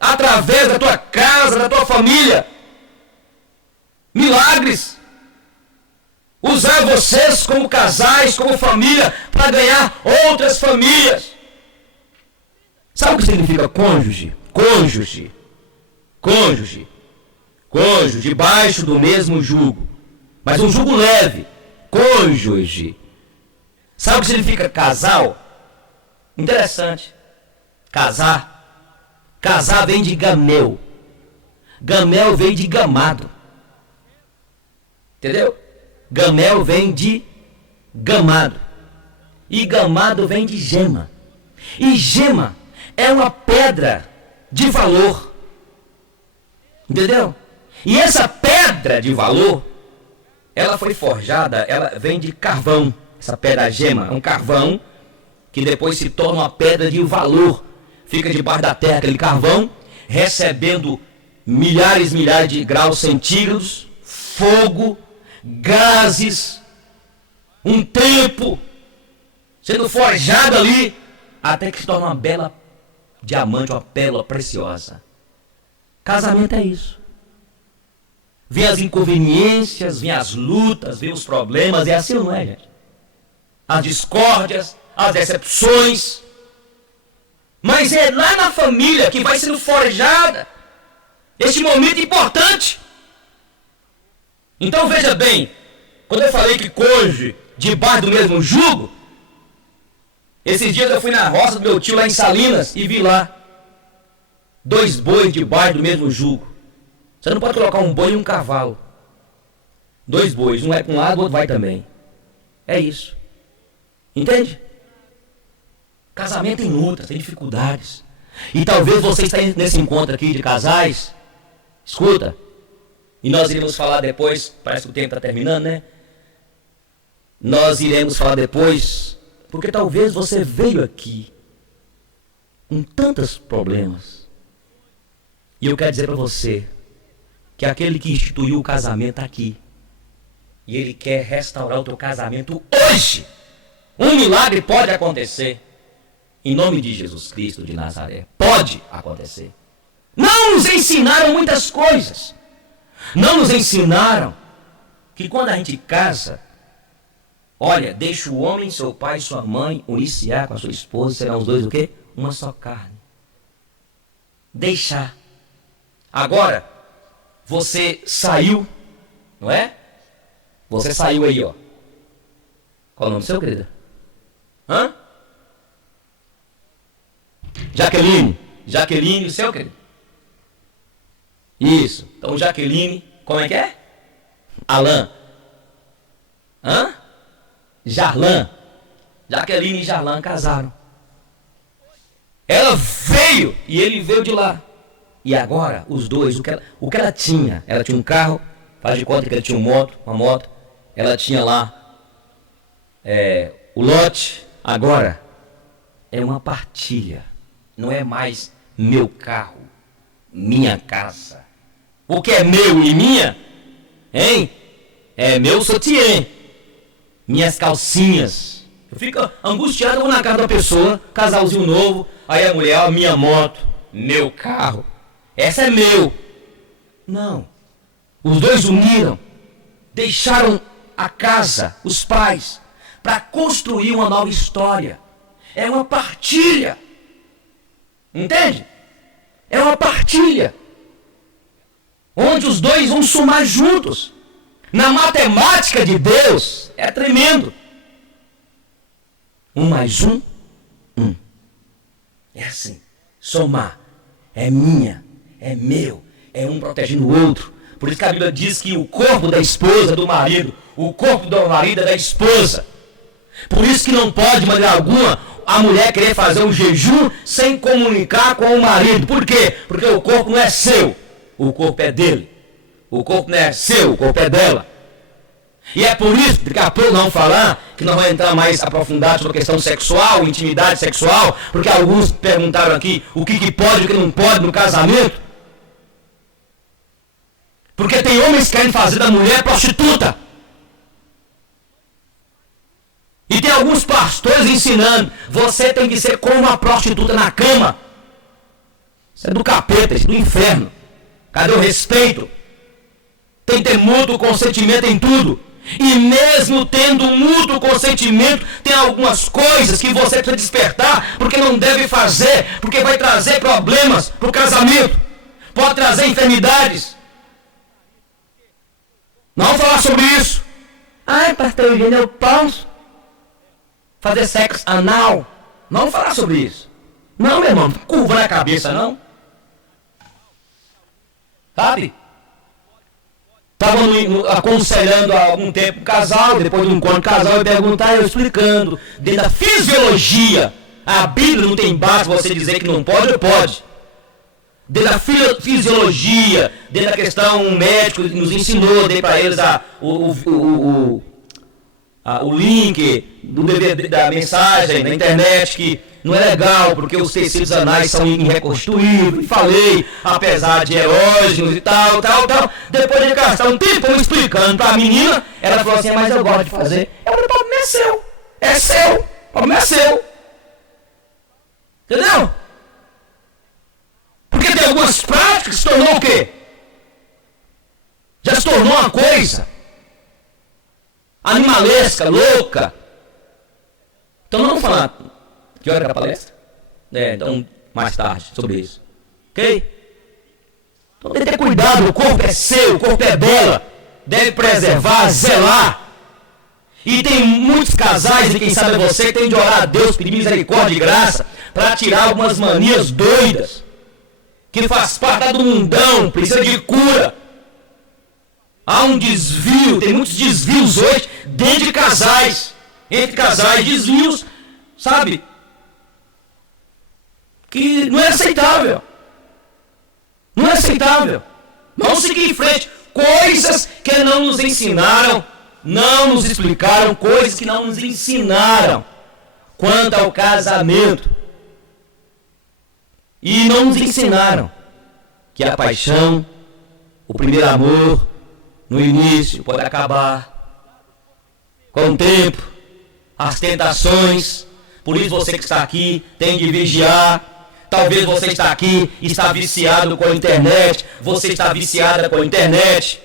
através da tua casa, da tua família, milagres. Usar vocês como casais, como família, para ganhar outras famílias. Sabe o que significa cônjuge? Cônjuge, debaixo do mesmo jugo, mas um jugo leve. Cônjuge. Sabe o que significa casal? Interessante. Casar vem de gamel. Gamel vem de gamado. Entendeu? Gamel vem de gamado. E gamado vem de gema. E gema é uma pedra de valor. Entendeu? E essa pedra de valor, ela foi forjada, ela vem de carvão. Essa pedra gema é um carvão que depois se torna uma pedra de valor. Fica debaixo da terra aquele carvão, recebendo milhares de graus centígrados, fogo, gases, um tempo, sendo forjado ali, até que se torna uma bela diamante, uma pérola preciosa. Casamento é isso. Vem as inconveniências, vem as lutas, vem os problemas, é assim ou não é, gente? As discórdias, as decepções. Mas é lá na família que vai sendo forjada este momento importante. Então veja bem, quando eu falei que cônjuge debaixo do mesmo jugo. Esses dias eu fui na roça do meu tio lá em Salinas e vi lá 2 bois debaixo do mesmo jugo. Você não pode colocar um boi e um cavalo. 2 bois, um vai para um lado, o outro vai também. É isso. Entende? Casamento tem lutas, tem dificuldades. E talvez você esteja nesse encontro aqui de casais. Escuta. E nós iremos falar depois, parece que o tempo está terminando, né? Nós iremos falar depois, porque talvez você veio aqui com tantos problemas. E eu quero dizer para você que aquele que instituiu o casamento está aqui. E ele quer restaurar o teu casamento hoje. Um milagre pode acontecer. Em nome de Jesus Cristo de Nazaré. Pode acontecer. Não nos ensinaram muitas coisas. Não nos ensinaram que quando a gente casa, olha, deixa o homem, seu pai e sua mãe unir-se-á com a sua esposa, serão os dois o quê? Uma só carne. Deixar. Agora, você saiu, não é? Você saiu aí, ó. Qual o nome seu, querida? Hã? Jaqueline. Jaqueline, o seu, querido? Isso. Então, Jaqueline, como é que é? Alain. Hã? Jarlan. Jaqueline e Jarlan casaram. Ela veio e ele veio de lá. E agora, os dois, o que ela tinha um carro, faz de conta que ela tinha uma moto. Ela tinha lá o lote. Agora, é uma partilha. Não é mais meu carro, minha casa. O que é meu e minha, hein? É meu sutiã, minhas calcinhas. Eu fico angustiado, eu vou na casa da pessoa, casalzinho novo, aí a mulher, minha moto, meu carro. Essa é meu. Não. Os dois uniram, deixaram a casa, os pais, para construir uma nova história. É uma partilha. Entende? É uma partilha. Onde os dois vão somar juntos. Na matemática de Deus, é tremendo. 1 mais 1, 1. É assim. Somar. É minha, é meu, é um protegendo o outro. Por isso que a Bíblia diz que o corpo da esposa é do marido, o corpo do marido é da esposa. Por isso que não pode, de maneira alguma, a mulher querer fazer um jejum sem comunicar com o marido. Por quê? Porque o corpo não é seu, o corpo é dele. O corpo não é seu, o corpo é dela. E é por isso, daqui a pouco não falar, que não vai entrar mais aprofundado sobre a questão sexual, intimidade sexual, porque alguns perguntaram aqui o que pode e o que não pode no casamento. Porque tem homens que querem fazer da mulher prostituta. E tem alguns pastores ensinando, você tem que ser como uma prostituta na cama. Isso é do capeta, isso é do inferno. Cadê o respeito? Tem que ter mútuo consentimento em tudo. E mesmo tendo mútuo consentimento, tem algumas coisas que você precisa despertar, porque não deve fazer, porque vai trazer problemas para o casamento. Pode trazer enfermidades. Não vamos falar sobre isso. Ai, pastor Eugênio, eu posso fazer sexo anal? Não vamos falar sobre isso. Não, meu irmão, curva na cabeça, não. Sabe? Estava aconselhando há algum tempo um casal, depois do encontro casal, eu perguntar, eu explicando, dentro da fisiologia, a Bíblia não tem base para você dizer que não pode ou pode. Dentro da fisiologia, dentro da questão médico, nos ensinou, dei para eles o link do DVD, da mensagem na internet, que não é legal, porque os tecidos anais são irreconstruíveis. Falei, apesar de erógenos e tal. Depois de gastar um tempo explicando para a menina, ela falou assim, mas eu gosto de fazer. Eu falei, o problema é seu. É seu. O problema é seu. Entendeu? Porque tem algumas práticas que se tornou o quê? Já se tornou uma coisa animalesca, louca. Então não vamos falar. Que hora era a palestra? Então mais tarde sobre isso. Ok? Então tem que ter cuidado, o corpo é seu, o corpo é dela. Deve preservar, zelar. E tem muitos casais, e quem sabe é você, que tem de orar a Deus, pedir misericórdia e graça, para tirar algumas manias doidas, que faz parte do mundão, precisa de cura. Há um desvio, tem muitos desvios hoje, dentro de casais, entre casais, desvios, sabe, que não é aceitável. Não é aceitável. Vamos seguir em frente. Coisas que não nos ensinaram, não nos explicaram, coisas que não nos ensinaram quanto ao casamento. E não nos ensinaram que a paixão, o primeiro amor, no início pode acabar com o tempo, as tentações. Por isso você que está aqui tem de vigiar. Talvez você está aqui e está viciado com a internet. Você está viciada com a internet.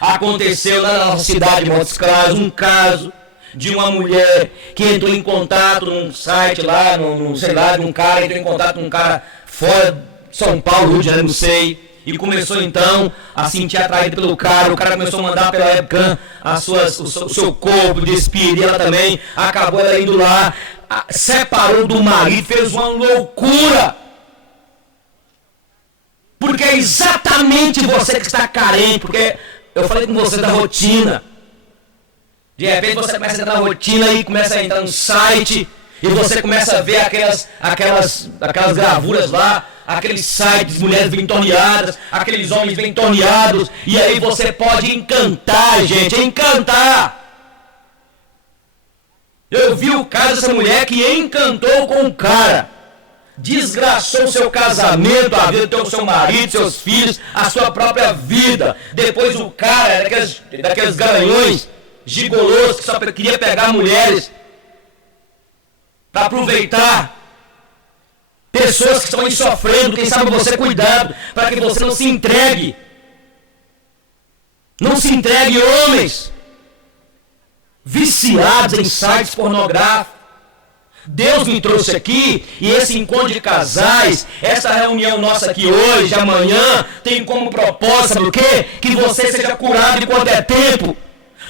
Aconteceu na nossa cidade de Montes Claros um caso de uma mulher que entrou em contato num site lá, sei lá, de um cara, entrou em contato com um cara fora de São Paulo, Rio de Janeiro, não sei. E começou então a sentir atraída pelo cara. O cara começou a mandar pela webcam o seu corpo, despir, e ela também. Acabou ela indo lá, separou do marido, fez uma loucura. Porque é exatamente você que está carente. Porque eu falei com você da rotina. De repente você começa a entrar na rotina e começa a entrar no site. E você começa a ver aquelas gravuras lá. Aqueles sites, mulheres bem torneadas, aqueles homens bem torneados. E aí você pode encantar, gente, encantar. Eu vi o caso dessa mulher que encantou com o cara. Desgraçou o seu casamento, a vida do seu marido, seus filhos, a sua própria vida. Depois o cara, daqueles garanhões, gigolôs, que só queria pegar mulheres para aproveitar. Pessoas que estão aí sofrendo, quem sabe você cuidado, para que você não se entregue. Não se entregue, homens, viciados em sites pornográficos. Deus me trouxe aqui, e esse encontro de casais, essa reunião nossa aqui hoje, amanhã, tem como propósito, sabe o quê? Que você seja curado enquanto é tempo.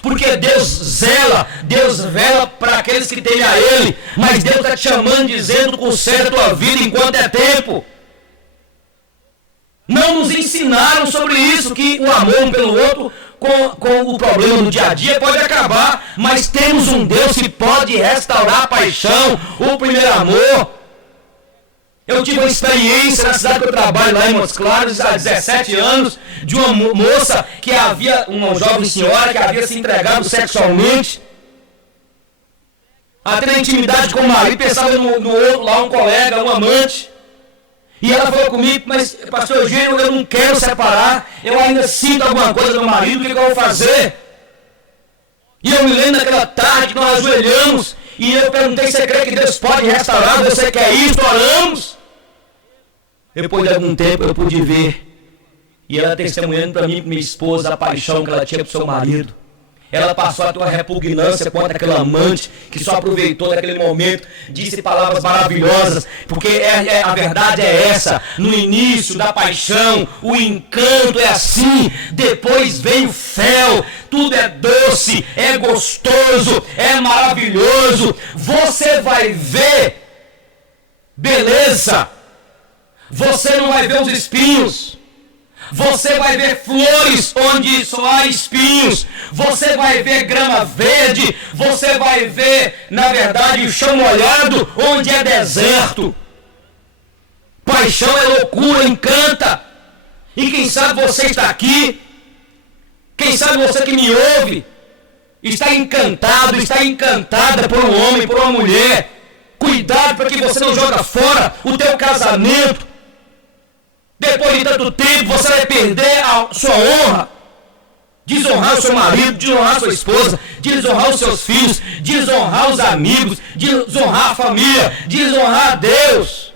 Porque Deus vela para aqueles que temem a Ele, mas Deus está te chamando, dizendo, conserta a tua vida enquanto é tempo. Não nos ensinaram sobre isso, que o amor um pelo outro, com o problema do dia a dia, pode acabar, mas temos um Deus que pode restaurar a paixão, o primeiro amor. Eu tive uma experiência na cidade que eu trabalho, lá em Montes Claros, há 17 anos, de uma moça que havia, uma jovem senhora que havia se entregado sexualmente, até na intimidade com o marido, pensava no outro lá, um colega, um amante. E ela falou comigo, mas pastor Eugênio, eu não quero separar, eu ainda sinto alguma coisa do meu marido, o que eu vou fazer? E eu me lembro daquela tarde que nós ajoelhamos, e eu perguntei, você crê que Deus pode restaurar, você quer isso, oramos? Depois de algum tempo eu pude ver, e ela testemunhando para mim, minha esposa, a paixão que ela tinha para o seu marido. Ela passou a ter uma repugnância contra aquele amante que só aproveitou daquele momento, disse palavras maravilhosas, porque a verdade é essa: no início da paixão, o encanto é assim, depois vem o fel, tudo é doce, é gostoso, é maravilhoso, você vai ver beleza, você não vai ver os espinhos. Você vai ver flores onde só há espinhos. Você vai ver grama verde. Você vai ver, na verdade, o chão molhado onde é deserto. Paixão é loucura, encanta. E quem sabe você está aqui. Quem sabe você que me ouve está encantado, está encantada por um homem, por uma mulher. Cuidado para que você não joga fora o teu casamento. Depois de tanto tempo, você vai perder a sua honra, desonrar o seu marido, desonrar a sua esposa, desonrar os seus filhos, desonrar os amigos, desonrar a família, desonrar a Deus.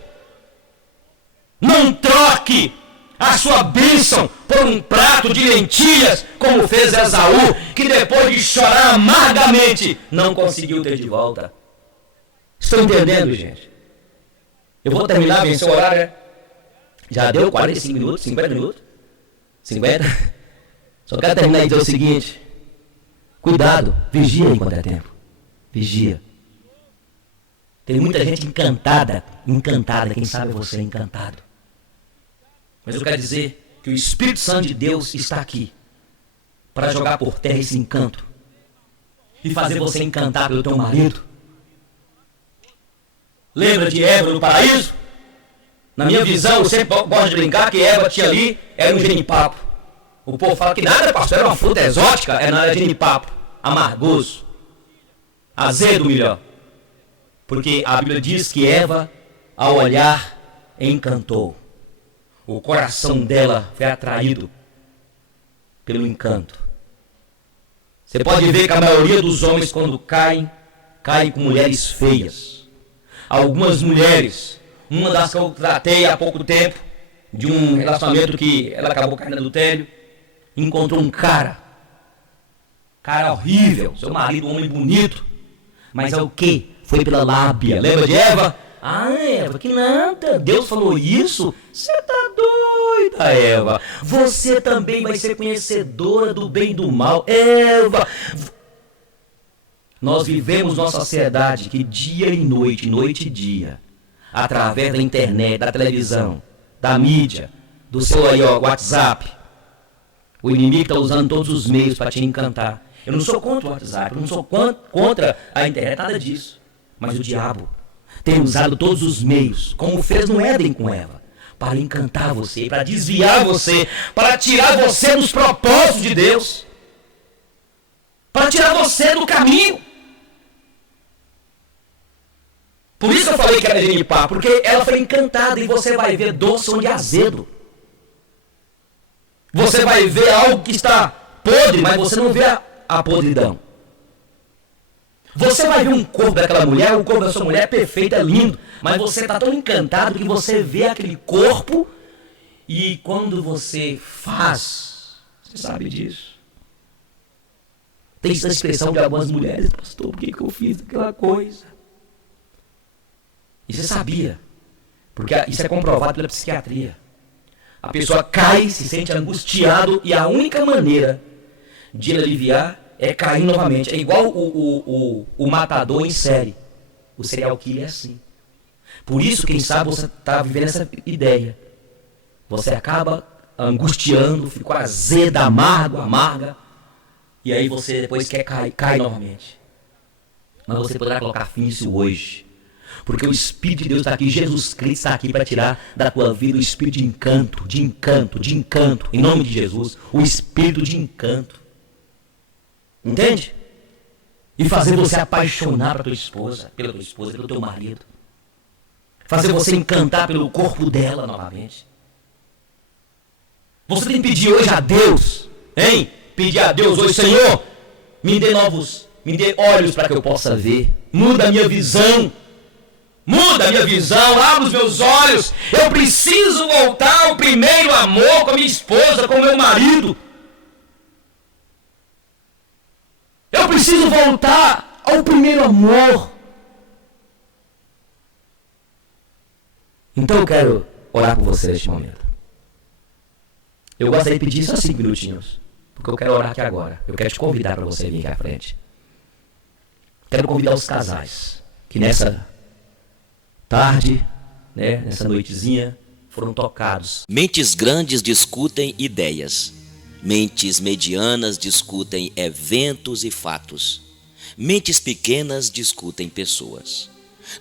Não troque a sua bênção por um prato de lentilhas, como fez Esaú, que depois de chorar amargamente, não conseguiu ter de volta. Estão entendendo, gente? Eu vou terminar, vencer o horário, né? Já deu 45 minutos, 50 minutos? 50? Só quero terminar e dizer o seguinte: cuidado, vigia enquanto é tempo. Vigia. Tem muita gente encantada, quem sabe você é encantado. Mas eu quero dizer que o Espírito Santo de Deus está aqui para jogar por terra esse encanto e fazer você encantar pelo teu marido. Lembra de Eva no paraíso? Na minha visão, eu sempre gosto de brincar que Eva tinha ali, era um genipapo. O povo fala que nada, pastor, era uma fruta exótica, não era genipapo, amargoso, azedo melhor. Porque a Bíblia diz que Eva, ao olhar, encantou. O coração dela foi atraído pelo encanto. Você pode ver que a maioria dos homens, quando caem com mulheres feias. Algumas mulheres, uma das que eu tratei há pouco tempo, de um relacionamento que ela acabou caindo no adultério, encontrou um cara horrível, seu marido, um homem bonito, mas é o quê? Foi pela lábia. Lembra de Eva? Ah, Eva, que nada, Deus falou isso? Você tá doida, Eva. Você também vai ser conhecedora do bem e do mal, Eva. Nós vivemos numa sociedade que dia e noite e dia, através da internet, da televisão, da mídia, do seu aí, WhatsApp, o inimigo está usando todos os meios para te encantar. Eu não sou contra o WhatsApp, eu não sou contra a internet, nada disso. Mas o diabo tem usado todos os meios, como fez no Éden com Eva, para encantar você, para desviar você, para tirar você dos propósitos de Deus, para tirar você do caminho. Por isso eu falei que era genipapo, porque ela foi encantada e você vai ver doce onde é azedo. Você vai ver algo que está podre, mas você não vê a podridão. Você vai ver um corpo daquela mulher, o corpo da sua mulher é perfeito, é lindo, mas você está tão encantado que você vê aquele corpo e quando você faz, você sabe disso. Tem essa expressão de algumas mulheres, pastor, por que eu fiz aquela coisa? E você sabia, porque isso é comprovado pela psiquiatria. A pessoa cai, se sente angustiado e a única maneira de ele aliviar é cair novamente. É igual o matador em série. O serial killer é assim. Por isso, quem sabe você está vivendo essa ideia. Você acaba angustiando, ficou azeda, amarga. E aí você depois quer cai novamente. Mas você poderá colocar fim nisso hoje. Porque o Espírito de Deus está aqui, Jesus Cristo está aqui para tirar da tua vida o espírito de encanto, em nome de Jesus, o espírito de encanto. Entende? E fazer você apaixonar pela tua esposa, pelo teu marido. Fazer você encantar pelo corpo dela novamente. Você tem que pedir hoje a Deus, hein? Pedir a Deus hoje, Senhor, me dê olhos para que eu possa ver. Muda a minha visão. Abre os meus olhos. Eu preciso voltar ao primeiro amor com a minha esposa, com o meu marido. Eu preciso voltar ao primeiro amor. Então eu quero orar por você neste momento. Eu gostaria de pedir só 5 minutinhos, porque eu quero orar aqui agora. Eu quero te convidar para você vir aqui à frente. Quero convidar os casais que nessa tarde, nessa noitezinha, foram tocados. Mentes grandes discutem ideias. Mentes medianas discutem eventos e fatos. Mentes pequenas discutem pessoas.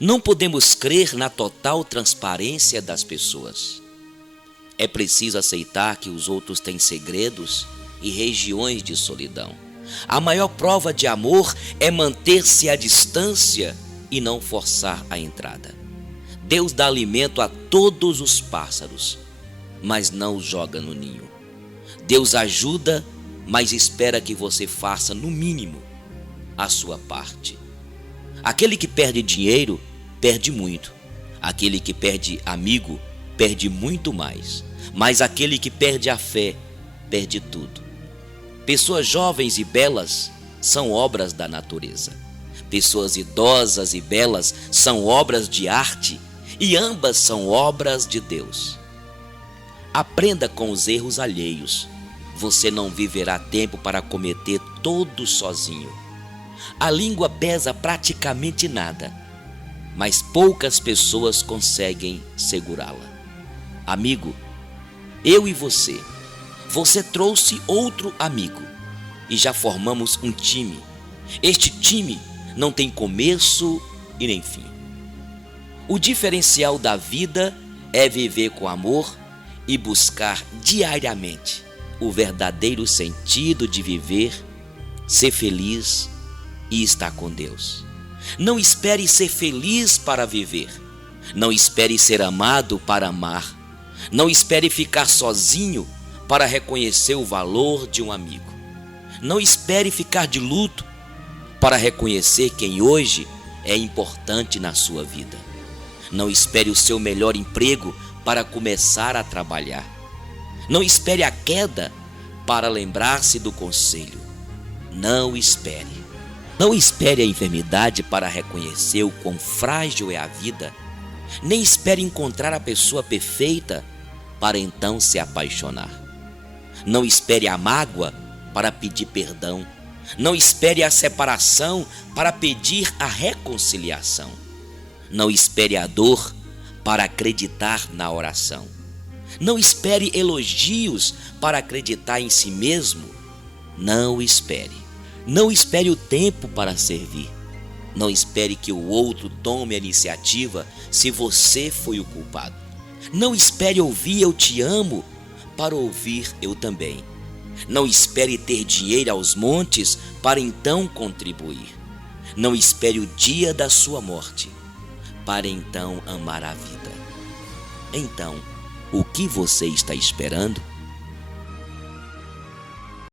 Não podemos crer na total transparência das pessoas. É preciso aceitar que os outros têm segredos e regiões de solidão. A maior prova de amor é manter-se à distância e não forçar a entrada. Deus dá alimento a todos os pássaros, mas não os joga no ninho. Deus ajuda, mas espera que você faça, no mínimo, a sua parte. Aquele que perde dinheiro, perde muito. Aquele que perde amigo, perde muito mais. Mas aquele que perde a fé, perde tudo. Pessoas jovens e belas são obras da natureza. Pessoas idosas e belas são obras de arte, e ambas são obras de Deus. Aprenda com os erros alheios. Você não viverá tempo para cometer todos sozinho. A língua pesa praticamente nada, mas poucas pessoas conseguem segurá-la. Amigo, eu e você trouxe outro amigo e já formamos um time. Este time não tem começo e nem fim. O diferencial da vida é viver com amor e buscar diariamente o verdadeiro sentido de viver, ser feliz e estar com Deus. Não espere ser feliz para viver. Não espere ser amado para amar. Não espere ficar sozinho para reconhecer o valor de um amigo. Não espere ficar de luto para reconhecer quem hoje é importante na sua vida. Não espere o seu melhor emprego para começar a trabalhar. Não espere a queda para lembrar-se do conselho. Não espere. Não espere a enfermidade para reconhecer o quão frágil é a vida. Nem espere encontrar a pessoa perfeita para então se apaixonar. Não espere a mágoa para pedir perdão. Não espere a separação para pedir a reconciliação. Não espere a dor para acreditar na oração. Não espere elogios para acreditar em si mesmo. Não espere. Não espere o tempo para servir. Não espere que o outro tome a iniciativa se você foi o culpado. Não espere ouvir "eu te amo" para ouvir "eu também". Não espere ter dinheiro aos montes para então contribuir. Não espere o dia da sua morte para então amar a vida. Então, o que você está esperando?